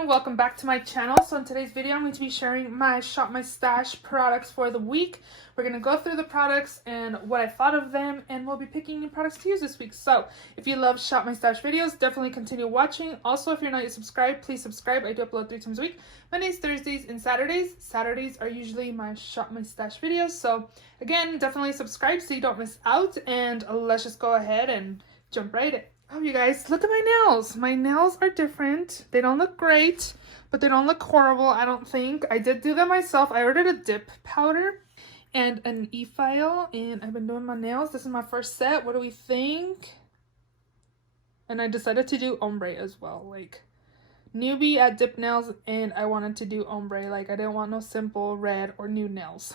everyone, welcome back to my channel. So in today's video I'm going to be sharing my Shop My Stash products for the week. We're going to go through the products and what I thought of them, and we'll be picking new products to use this week. So if you love Shop My Stash videos, definitely continue watching. Also, if you're not yet subscribed, please subscribe. I do upload 3 times a week: Mondays, Thursdays, and Saturdays. Saturdays are usually my Shop My Stash videos, so again, definitely subscribe so you don't miss out. And let's just go ahead and jump right in. Oh, you guys, look at my nails. My nails are different. They don't look great, but they don't look horrible, I don't think. I did do them myself. I ordered a dip powder and an e-file, and I've been doing my nails. This is my first set. What do we think? And I decided to do ombre as well. Like, newbie at dip nails, and I wanted to do ombre. Like, I didn't want no simple red or nude nails.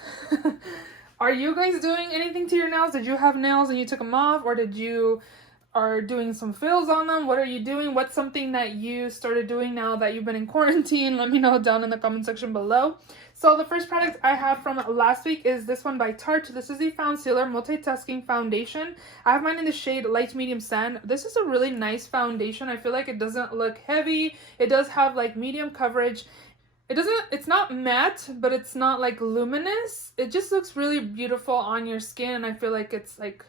Are you guys doing anything to your nails? Did you have nails and you took them off, or did you are doing some fills on them? What are you doing? What's something that you started doing now that you've been in quarantine? Let me know down in the comment section below. So the first product I have from last week is this one by Tarte. This is the Concealer Multitasking Foundation. I have mine in the shade Light Medium Sand. This is a really nice foundation. I feel like it doesn't look heavy. It does have like medium coverage. It's not matte, but it's not like luminous. It just looks really beautiful on your skin, and I feel like it's like,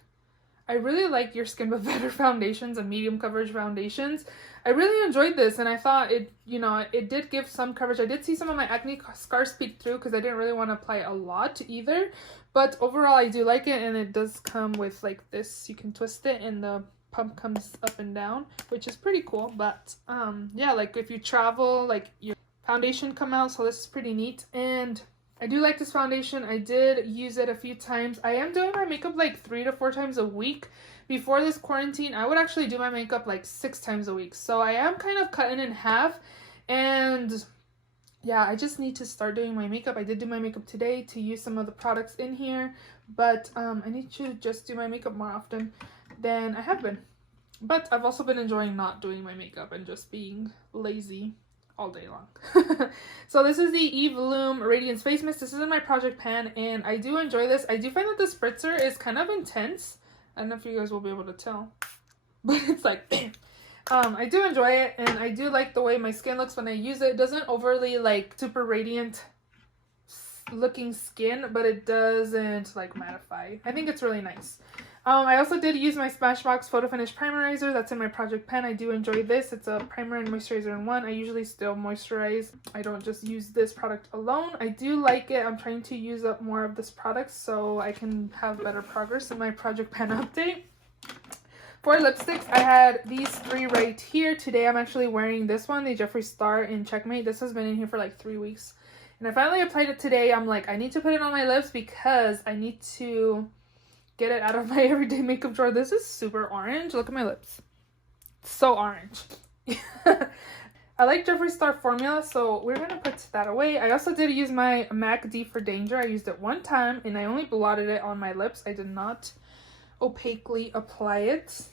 I really like Your Skin But Better foundations and medium coverage foundations. I really enjoyed this, and I thought it, it did give some coverage. I did see some of my acne scars peek through because I didn't really want to apply a lot either. But overall, I do like it, and it does come with like this. You can twist it, and the pump comes up and down, which is pretty cool. But yeah, like if you travel, like your foundation come out, so this is pretty neat. And I do like this foundation. I did use it a few times. I am doing my makeup like 3 to 4 times a week. Before this quarantine, I would actually do my makeup like 6 times a week. So I am kind of cutting in half. And yeah, I just need to start doing my makeup. I did do my makeup today to use some of the products in here. But I need to just do my makeup more often than I have been. But I've also been enjoying not doing my makeup and just being lazy all day long. So this is the Eve Loom Radiance Face Mist. This is in my project pan, and I do enjoy this. I do find that the spritzer is kind of intense. I don't know if you guys will be able to tell, but it's like bam. I do enjoy it, and I do like the way my skin looks when I use it. It doesn't overly like super radiant looking skin, but it doesn't like mattify. I think it's really nice. I also did use my Smashbox Photo Finish Primerizer. That's in my project pen. I do enjoy this. It's a primer and moisturizer in one. I usually still moisturize. I don't just use this product alone. I do like it. I'm trying to use up more of this product so I can have better progress in my project pen update. For lipsticks, I had these 3 right here. Today I'm actually wearing this one, the Jeffree Star in Checkmate. This has been in here for like 3 weeks. And I finally applied it today. I'm like, I need to put it on my lips because I need to get it out of my everyday makeup drawer. This is super orange. Look at my lips. It's so orange. I like Jeffree Star formula, so we're going to put that away. I also did use my MAC D for Danger. I used it one time, and I only blotted it on my lips. I did not opaquely apply it.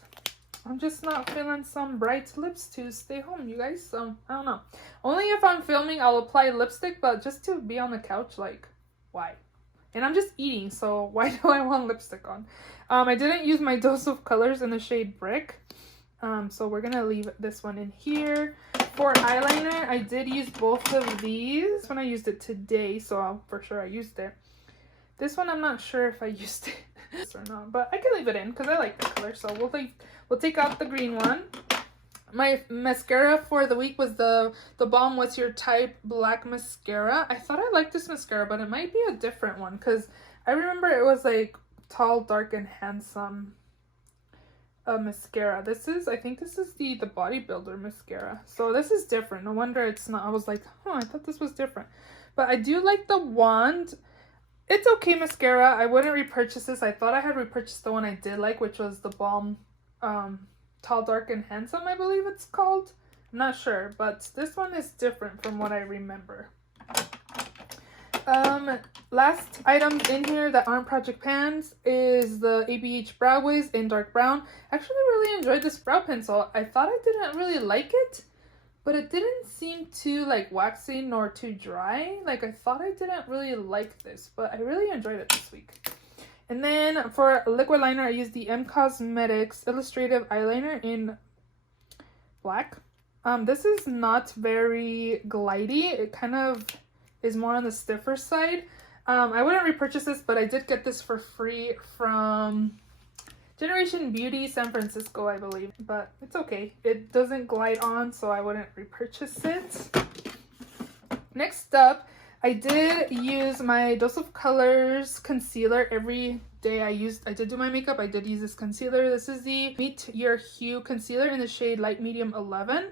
I'm just not feeling some bright lips to stay home, you guys. So, I don't know. Only if I'm filming, I'll apply lipstick, but just to be on the couch, like, why? And I'm just eating, so why do I want lipstick on? I didn't use my Dose of Colors in the shade Brick. So we're going to leave this one in here. For eyeliner, I did use both of these. This one I used it today, so for sure I used it. This one I'm not sure if I used it or not, but I can leave it in because I like the color. So we'll take out the green one. My mascara for the week was the Balm What's Your Type Black Mascara. I thought I liked this mascara, but it might be a different one because I remember it was like Tall, Dark, and Handsome mascara. I think this is the Bodybuilder mascara. So this is different. No wonder it's not. I was like, oh, I thought this was different. But I do like the wand. It's okay mascara. I wouldn't repurchase this. I thought I had repurchased the one I did like, which was the Balm Tall, Dark, and Handsome, I believe it's called. I'm not sure, but this one is different from what I remember. Last items in here that aren't project pans is the ABH Brow Wiz in Dark Brown. I actually really enjoyed this brow pencil. I thought I didn't really like it, but it didn't seem too like waxy nor too dry. Like I thought I didn't really like this, but I really enjoyed it this week. And then for liquid liner, I used the M Cosmetics Illustrative Eyeliner in black. This is not very glidey. It kind of is more on the stiffer side. I wouldn't repurchase this, but I did get this for free from Generation Beauty San Francisco, I believe. But it's okay. It doesn't glide on, so I wouldn't repurchase it. Next up, I did use my Dose of Colors concealer every day. I did do my makeup. I did use this concealer. This is the Meet Your Hue concealer in the shade Light Medium 11.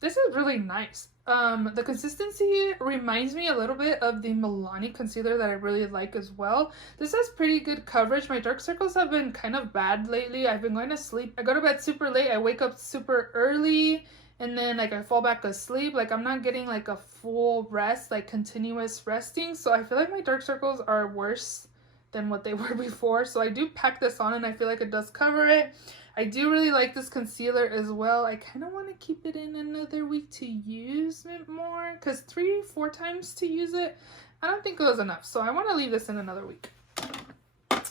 This is really nice. The consistency reminds me a little bit of the Milani concealer that I really like as well. This has pretty good coverage. My dark circles have been kind of bad lately. I've been going to sleep. I go to bed super late. I wake up super early. And then like I fall back asleep. Like I'm not getting like a full rest, like continuous resting. So I feel like my dark circles are worse than what they were before. So I do pack this on and I feel like it does cover it. I do really like this concealer as well. I kind of want to keep it in another week to use it more. Because 3-4 times to use it, I don't think it was enough. So I want to leave this in another week.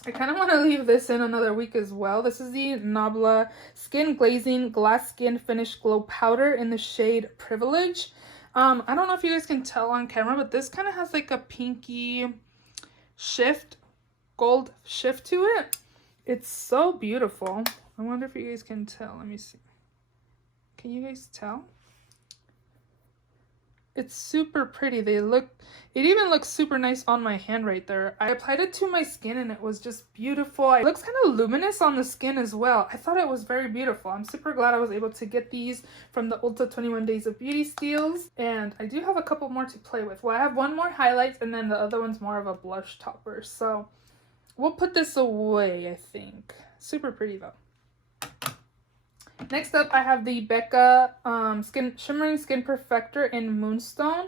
I kind of want to leave this in another week as well. This is the Nabla Skin Glazing Glass Skin Finish Glow Powder in the shade Privilege. I don't know if you guys can tell on camera, but this kind of has like a pinky shift, gold shift to it. It's so beautiful. I wonder if you guys can tell. Let me see. Can you guys tell? It's super pretty. It even looks super nice on my hand right there. I applied it to my skin and it was just beautiful. It looks kind of luminous on the skin as well. I thought it was very beautiful. I'm super glad I was able to get these from the Ulta 21 Days of Beauty steals. And I do have a couple more to play with. Well, I have one more highlight and then the other one's more of a blush topper. So we'll put this away, I think. Super pretty though. Next up, I have the Becca Shimmering Skin Perfector in Moonstone.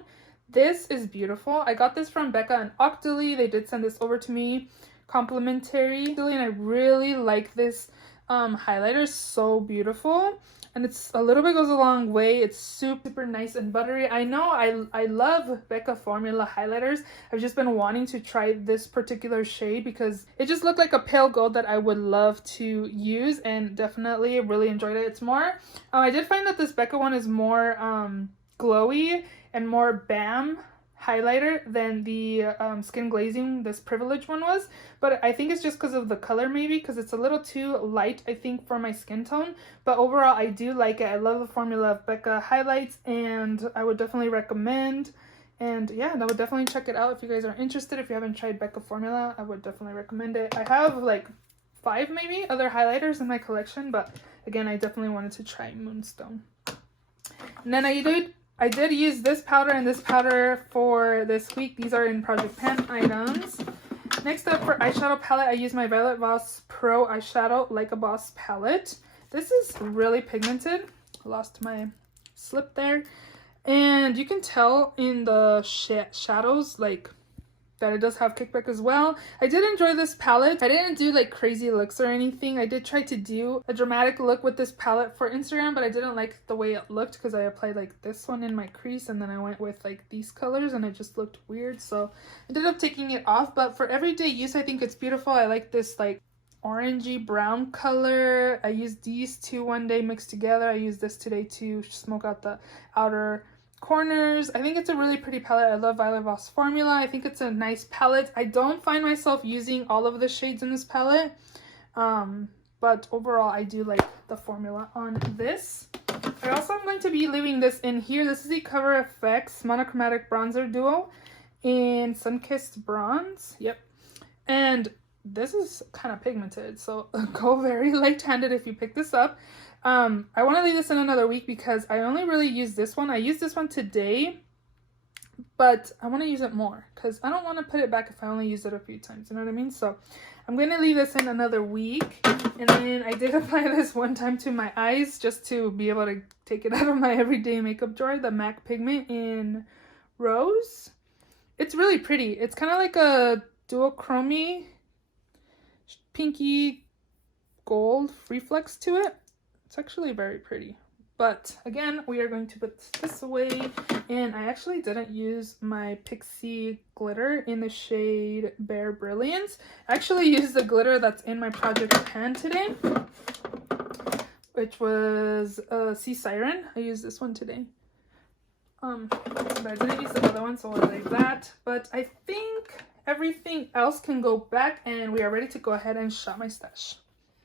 This is beautiful. I got this from Becca and Octoly. They did send this over to me complimentary. And I really like this highlighter. So beautiful. And it's a little bit goes a long way. It's super nice and buttery. I know I love Becca formula highlighters. I've just been wanting to try this particular shade because it just looked like a pale gold that I would love to use, and definitely really enjoyed it. It's more, I did find that this Becca one is more glowy and more bam highlighter than the Skin Glazing, this Privilege one was, but I think it's just because of the color, maybe because it's a little too light, I think, for my skin tone. But overall, I do like it. I love the formula of Becca highlights, and I would definitely recommend. And yeah, I would definitely check it out if you guys are interested. If you haven't tried Becca formula, I would definitely recommend it. I have like 5 maybe other highlighters in my collection, but again, I definitely wanted to try Moonstone. And then I did use this powder and this powder for this week. These are in Project Pan items. Next up, for eyeshadow palette, I use my Violet Voss Pro Eyeshadow Like a Boss palette. This is really pigmented. I lost my slip there. And you can tell in the shadows, like, that it does have kickback as well. I did enjoy this palette. I didn't do like crazy looks or anything. I did try to do a dramatic look with this palette for Instagram, but I didn't like the way it looked because I applied like this one in my crease and then I went with like these colors and it just looked weird. So I ended up taking it off, but for everyday use, I think it's beautiful. I like this like orangey brown color. I used these two one day mixed together. I used this today to smoke out the outer corners. I think it's a really pretty palette. I love Violet Voss formula. I think it's a nice palette. I don't find myself using all of the shades in this palette, but overall I do like the formula on this. I also am going to be leaving this in here. This is the Cover FX Monochromatic Bronzer Duo in Sunkissed Bronze. Yep. And this is kind of pigmented, so go very light-handed if you pick this up. I want to leave this in another week because I only really use this one. I used this one today, but I want to use it more because I don't want to put it back if I only use it a few times. You know what I mean? So I'm going to leave this in another week. And then I did apply this one time to my eyes just to be able to take it out of my everyday makeup drawer. The MAC Pigment in Rose. It's really pretty. It's kind of like a duochrome pinky gold reflex to it. It's actually very pretty. But again, we are going to put this away. And I actually didn't use my Pixie glitter in the shade Bare Brilliance. I actually used the glitter that's in my Project Pan today. which was Sea Siren. I used this one today. But I didn't use the other one, so I'll leave that. But I think everything else can go back, and we are ready to go ahead and shop my stash.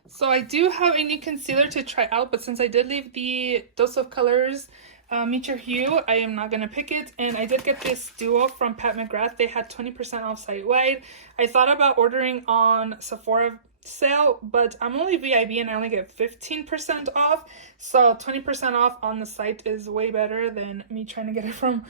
So I do have a new concealer to try out, but since I did leave the Dose of Colors Meet Your Hue, I am not going to pick it. And I did get this duo from Pat McGrath. They had 20% off site-wide. I thought about ordering on Sephora sale, but I'm only VIB and I only get 15% off, so 20% off on the site is way better than me trying to get it from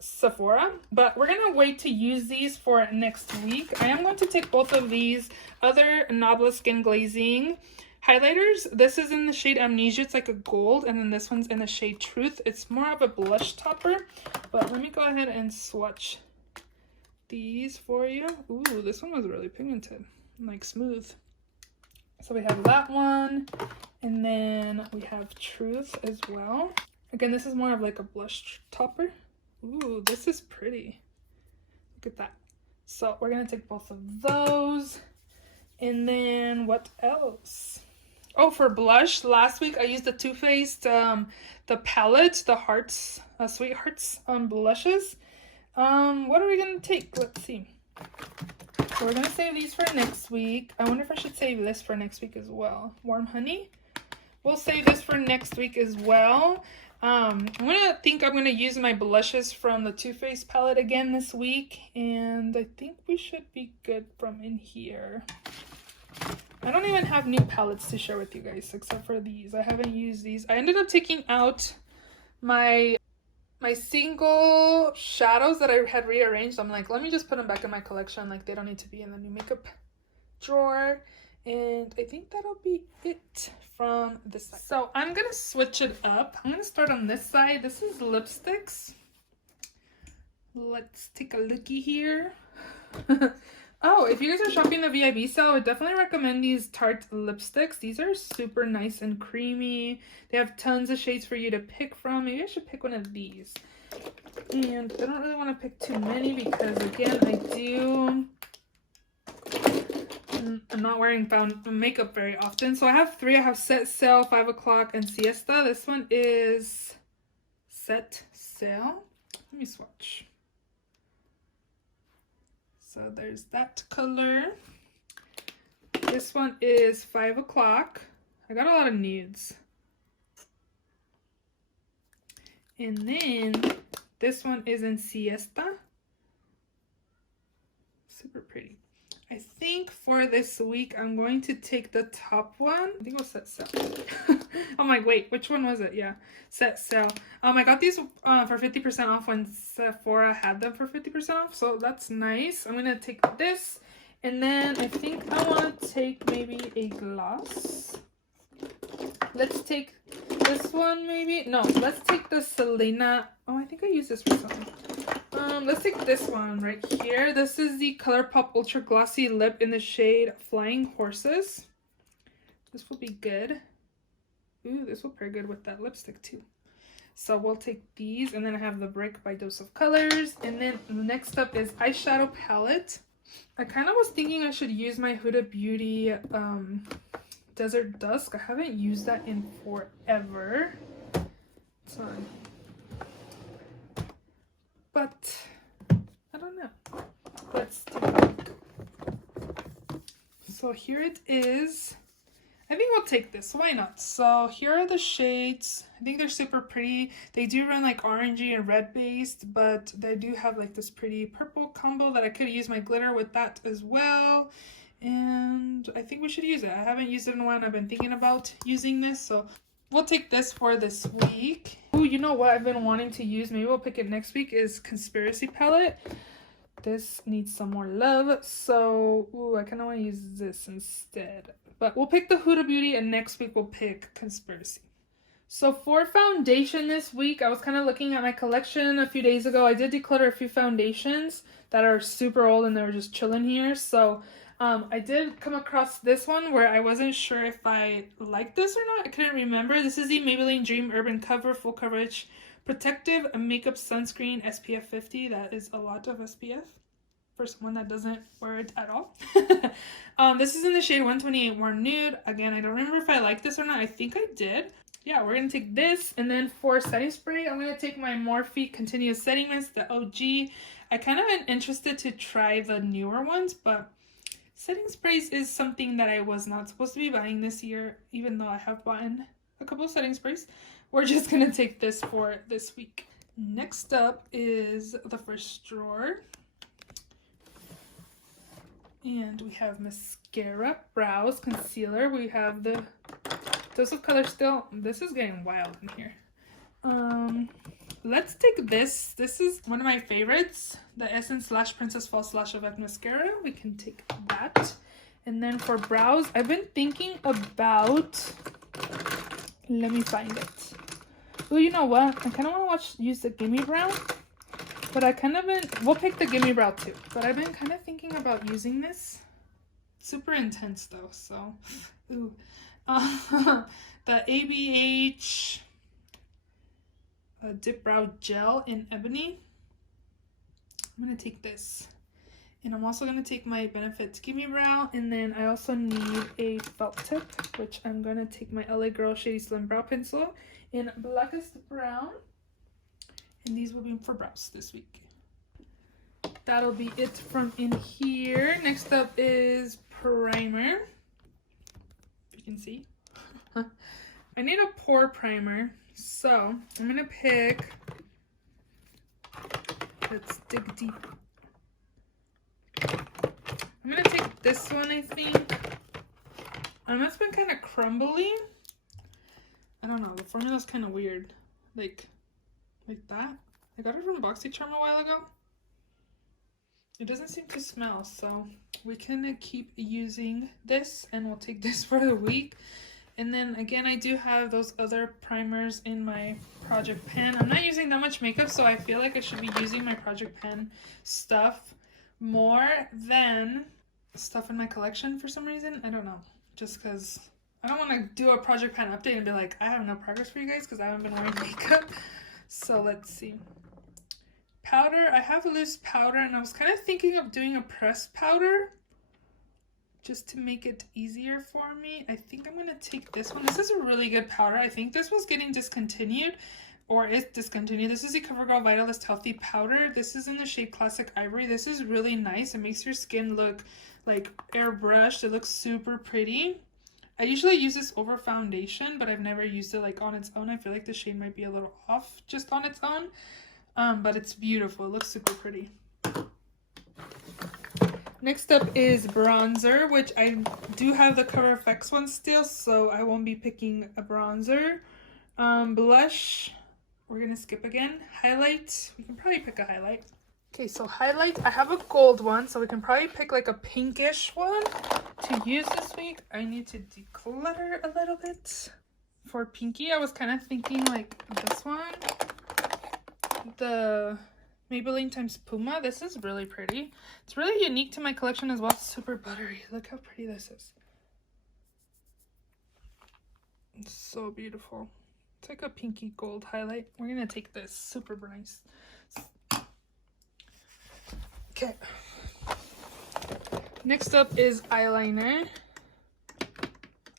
Sephora. But we're gonna wait to use these for next week. I am going to take both of these other Nabla Skin Glazing highlighters. This is in the shade Amnesia. It's like a gold, and then this one's in the shade Truth. It's more of a blush topper, but let me go ahead and swatch these for you. Ooh, this one was really pigmented, like smooth. So we have that one, and then we have Truth as well. Again, this is more of like a blush topper. Ooh, this is pretty. Look at that. So we're gonna take both of those. And then what else? Oh, for blush, last week I used the Too Faced the palette, the hearts, Sweethearts blushes. What are we gonna take? Let's see. So we're gonna save these for next week. I wonder if I should save this for next week as well. Warm Honey. We'll save this for next week as well. I'm gonna use my blushes from the Too Faced palette again this week, and I think we should be good from in here. I don't even have new palettes to share with you guys except for these. I haven't used these. I ended up taking out my single shadows that I had rearranged. I'm like, let me just put them back in my collection. Like, they don't need to be in the new makeup drawer. And I think that'll be it from this side. So I'm gonna switch it up. I'm gonna start on this side. This is lipsticks. Let's take a looky here. Oh, if you guys are shopping the VIB sale, I would definitely recommend these Tarte lipsticks. These are super nice and creamy. They have tons of shades for you to pick from. Maybe I should pick one of these. And I don't really want to pick too many because, again, I'm not wearing makeup very often. So I have three. I have Set Sail, 5 o'clock, and Siesta. This one is Set Sail. Let me swatch. So there's that color. This one is 5 o'clock. I got a lot of nudes. And then this one is in Siesta. Super pretty. I think for this week, I'm going to take the top one. I think it was Set Sail. I'm like, wait, which one was it? Yeah, Set Sail. I got these for 50% off when Sephora had them for 50% off. So that's nice. I'm going to take this. And then I think I want to take maybe a gloss. Let's take this one maybe. No, let's take the Selena. Oh, I think I used this for something. Let's take this one right here. This is the ColourPop Ultra Glossy Lip in the shade Flying Horses. This will be good. Ooh, this will pair good with that lipstick too. So we'll take these, and then I have the Brick by Dose of Colors. And then next up is eyeshadow palette. I kind of was thinking I should use my Huda Beauty Desert Dusk. I haven't used that in forever. So, but I don't know. Let's take a look. So here it is. I think we'll take this. Why not? So here are the shades. I think they're super pretty. They do run like orangey and red based, but they do have like this pretty purple combo that I could use my glitter with that as well. And I think we should use it. I haven't used it in a while, and I've been thinking about using this, so we'll take this for this week. Oh, you know what I've been wanting to use? Maybe we'll pick it next week. Is Conspiracy palette. This needs some more love, so ooh, I kind of want to use this instead. But we'll pick the Huda Beauty, and next week we'll pick Conspiracy. So for foundation this week, I was kind of looking at my collection a few days ago. I did declutter a few foundations that are super old and they were just chilling here. So I did come across this one where I wasn't sure if I liked this or not. I couldn't remember. This is the Maybelline Dream Urban Cover Full Coverage Protective Makeup Sunscreen SPF 50. That is a lot of SPF. for someone that doesn't wear it at all. This is in the shade 128 Warm Nude. Again, I don't remember if I like this or not. I think I did. Yeah, we're going to take this. And then for setting spray, I'm going to take my Morphe Continuous Setting Mist, the OG. I kind of am interested to try the newer ones, but setting sprays is something that I was not supposed to be buying this year, even though I have bought a couple of setting sprays. We're just going to take this for this week. Next up is the first drawer. And we have mascara, brows, concealer. We have the Dose of Color Still. This is getting wild in here. Let's take this. This is one of my favorites. The Essence / Princess Falls / Avec Mascara. We can take that. And then for brows, I've been thinking about... Let me find it. Oh, you know what? I kind of want to use the Gimme Brow. But I kind of been... We'll pick the Gimme Brow too. But I've been kind of thinking about using this. Super intense though, so... Ooh. The ABH Dip Brow Gel in Ebony. I'm going to take this. And I'm also going to take my Benefit Gimme Brow. And then I also need a felt tip, which I'm going to take my LA Girl Shady Slim Brow Pencil in Blackest Brown. And these will be for brows this week. That'll be it from in here. Next up is primer. If you can see. I need a pore primer. So I'm going to pick... Let's dig deep. I'm going to take this one, I think. It's been kind of crumbly. I don't know. The formula's kind of weird. Like that. I got it from BoxyCharm a while ago. It doesn't seem to smell, so we can keep using this, and we'll take this for the week. And then again, I do have those other primers in my Project Pan. I'm not using that much makeup, so I feel like I should be using my Project Pan stuff more than stuff in my collection for some reason. I don't know. Just because I don't want to do a Project Pan update and be like, I have no progress for you guys because I haven't been wearing makeup. So let's see. Powder. I have loose powder, and I was kind of thinking of doing a pressed powder just to make it easier for me. I think I'm going to take this one. This is a really good powder. I think this was getting discontinued, or is discontinued. This is the CoverGirl Vitalist Healthy Powder. This is in the shade Classic Ivory. This is really nice. It makes your skin look like airbrushed. It looks super pretty. I usually use this over foundation, but I've never used it like on its own. I feel like the shade might be a little off just on its own. But it's beautiful. It looks super pretty. Next up is bronzer, which I do have the Cover FX one still, so I won't be picking a bronzer. Blush, we're going to skip again. Highlight, we can probably pick a highlight. Okay, so highlight, I have a gold one, so we can probably pick like a pinkish one to use this week. I need to declutter a little bit. For pinky, I was kind of thinking like this one. The Maybelline times Puma. This is really pretty. It's really unique to my collection as well. It's super buttery. Look how pretty this is. It's so beautiful. It's like a pinky gold highlight. We're gonna take this. Super nice. Okay. Next up is eyeliner.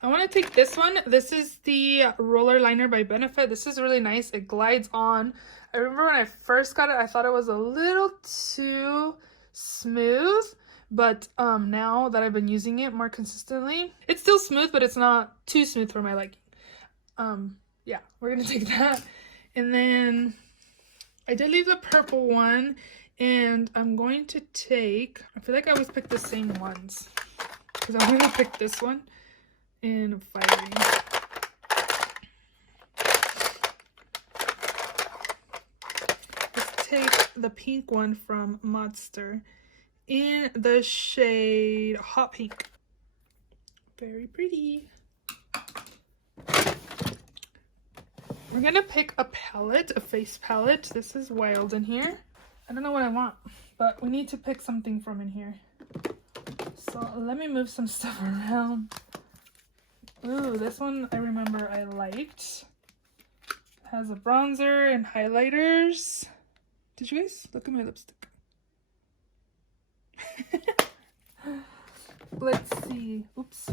I want to take this one. This is the Roller Liner by Benefit. This is really nice. It glides on. I remember when I first got it, I thought it was a little too smooth. But now that I've been using it more consistently, it's still smooth, but it's not too smooth for my liking. Yeah, we're going to take that. And then I did leave the purple one. And I'm going to take, I feel like I always pick the same ones. Because I'm going to pick this one in Fiery. Let's take the pink one from Modster in the shade Hot Pink. Very pretty. We're going to pick a palette, a face palette. This is wild in here. I don't know what I want, but we need to pick something from in here. So let me move some stuff around. Ooh, this one I remember I liked. It has a bronzer and highlighters. Did you guys look at my lipstick? Let's see. Oops.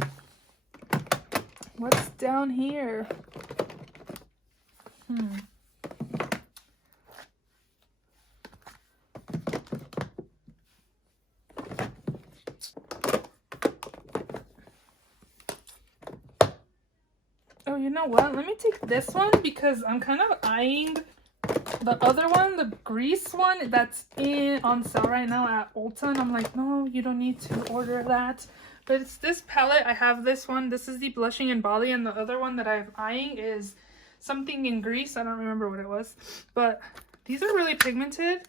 What's down here? Oh, you know what? Let me take this one because I'm kind of eyeing the other one, the grease one that's on sale right now at Ulta. And I'm like, no, you don't need to order that. But it's this palette. I have this one. This is the Blushing in Bali. And the other one that I'm eyeing is something in grease. I don't remember what it was. But these are really pigmented.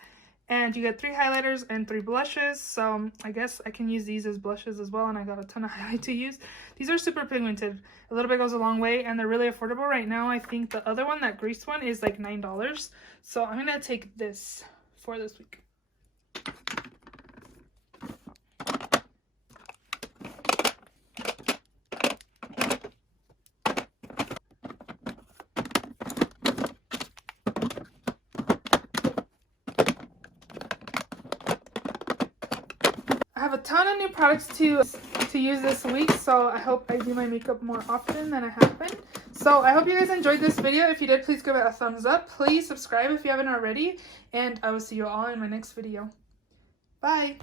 And you get 3 highlighters and 3 blushes. So I guess I can use these as blushes as well. And I got a ton of highlight to use. These are super pigmented. A little bit goes a long way. And they're really affordable right now. I think the other one, that grease one, is like $9. So I'm going to take this for this week. I have a ton of new products to use this week, so I hope I do my makeup more often than I have been. So I hope you guys enjoyed this video. If you did, please give it a thumbs up. Please subscribe if you haven't already, and I will see you all in my next video. Bye!